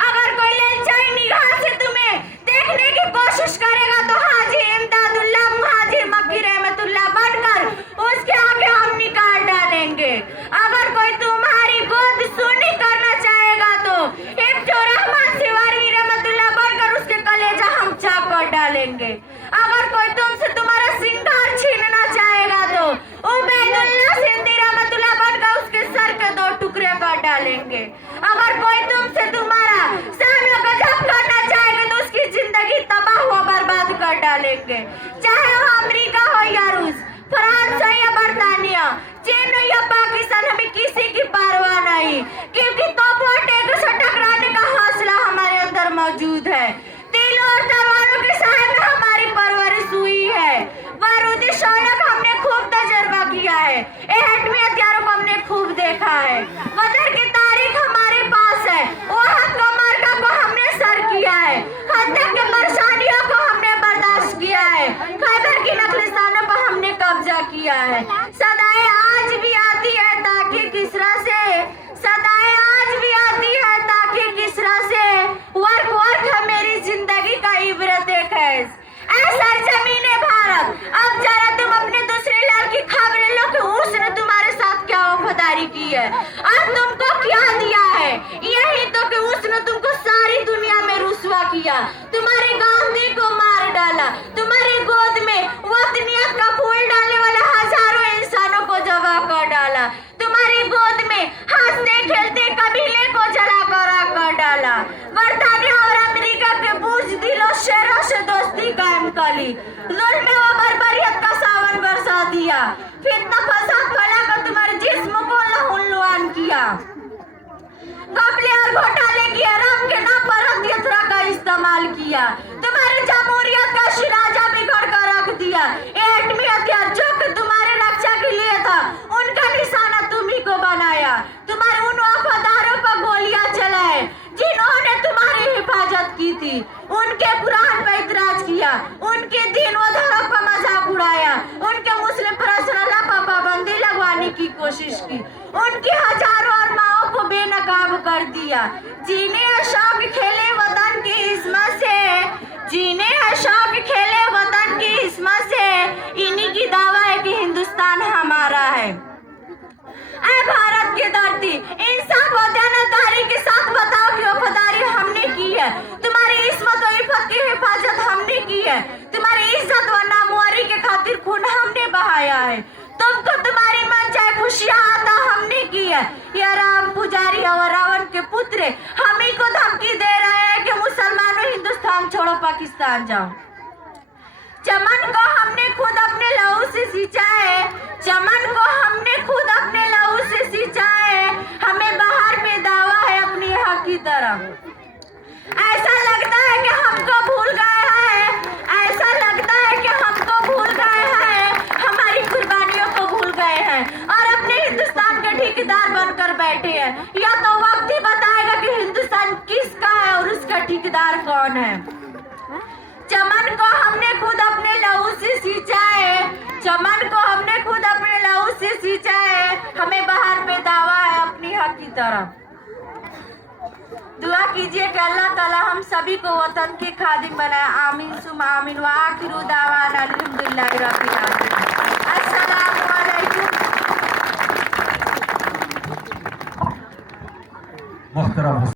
अगर कोई ललचाई निगाह से तुम्हें देखने की कोशिश करेगा तो हाजी इमदादुल्लाह मुहाजिर मक्की रहमतुल्लाह बनकर उसके आगे हम निकाल डालेंगे। अगर कोई तुम्हारी गोद सुनी करना चाहेगा तो एक रहमान सिवारी रहमतुल्लाह बनकर उसके कलेजा हम चाक कर डालेंगे। अगर कोई तुमसे तुम्हारा सिंगार छीनना चाहेगा तो उबैदुल्लाह सिंधी रहमतुल्लाह बनकर उसके सर के 2 टुकड़े कर डालेंगे। अगर कोई तुमसे तुम्हारा सामने गजब करना चाहेगा तो उसकी जिंदगी तबाह व बर्बाद कर डालेंगे। चाहे वो अमेरिका हो या रूस, फ्रांस हो या बर्तानिया, चीन हो या पाकिस्तान, हमें किसी की परवाह नहीं, क्योंकि तोपों और टैंकों से टकराने का हौसला हमारे अंदर मौजूद है। तीलों और तलवारों के साए में हमारी परवरिश हुई है। बारूदी शौला का हमने खूब तजर्बा किया है, एटमी हथियारों को हमने खूब देखा है। बदर की तारीख हमारे पास है, वहां को मार्का को हमने सर किया है, खंदक की परेशानियों को हमने बर्दाश्त किया है, खैबर की नखलिस्तानों पर हमने कब्जा किया है। सदाएं आज भी आती है ताकि किसरा से, सदाएं आज भी आती है ताकि किसरा से, वर्क वर्क है मेरी जिंदगी का इबरत एक है। ऐसा जमीने भारत, अब जरा तुम अपने दूसरे लाल की खबरें लो कि उसने तुम्हारे साथ क्या वफादारी की है और तुमको क्या दिया है। यही तो कि उसने तुमको सारी दुनिया में रुसवा किया, तुम्हारे गांधी को मार डाला, तुम्हारी गोद में वतनियत का फूल डालने वाले हजारों इंसानों को जवा कर डाला, तुम्हारी गोद में हंसते खेलते कबीले को जला कर डाला। बरतानिया और अमेरिका के बुज़दिलों शेरों से दोस्ती कायम करी, जुल्म व बर्बरियत का सावन बरसा दिया, फितना फसाद फैलाकर तुम्हारे जिस्म को लहूलुहान किया, घपले और घोटाले किए, रंग के नाम पर हथियार का इस्तेमाल किया, तुम्हारी जमहूरियत का शिराजा बिगड़ कर रख दिया। एटमी हथियार जो कि तुम्हारे रक्षा के लिए था, उनका निशाना तुम्ही को बनाया, तुम्हारे उन वफादारों पर गोलियां चलाए जिन्होंने तुम्हारी हिफाजत की थी, उनके कुरान पर इतराज किया, उनके दीन व धर्म पर मजाक उड़ाया, उनके मुस्लिम पर्सनल पर पाबंदी लगवाने की कोशिश की, उनकी हजारों और माओं को बेनकाब कर दिया। जीने शौक खेले वतन की इस्मत से, जीने शौक खेले वतन की इस्मत से, इन्हीं की दावा है कि हिंदुस्तान हमारा है। ऐ भारत की धरती, इंसाफ व दयानतदारी के साथ बताओ कि वफादारी हमने की है, तुम्हारी इस्मत और इफ़्फ़त की हिफाजत हमने की है, तुम्हारी इज्जत व नामवारी के खातिर खून हमने बहाया है, तुमको तुम्हारी मन चाहे खुशियां आता हमने की है। या राम पुजारी और रावण के पुत्र हम ही को धमकी दे रहे हैं कि मुसलमानों हिंदुस्तान छोड़ो पाकिस्तान जाओ। चमन को हमने खुद अपने लहू से सींचा है, चमन को हमने खुद अपने लहू से सींचा है, हमें बाहर में दावा है अपनी हक की तरह। ऐसा लगता है कि हमको भूल गए हैं, ऐसा लगता है कि हमको भूल गए हैं, हमारी कुर्बानियों को भूल गए हैं और अपने हिंदुस्तान के ठेकेदार बनकर बैठे हैं। या तो वक्त ही बताएगा कि हिंदुस्तान किसका है और उसका ठेकेदार कौन है। चमन को हमने खुद अपने लहू से सींचा है, चमन को हमने खुद अपने लहू से सींचा है, हमें बाहर में दावा है अपनी हक की तरह। दुआ कीजिए कि अल्लाह ताला हम सभी को वतन के खादिम बनाए। आमीन सुम आमीन व आखिरु दावाना अल्हम्दुलिल्लाहि रब्बिल आलमीन। अस्सलामु अलैकुम। मोहतरम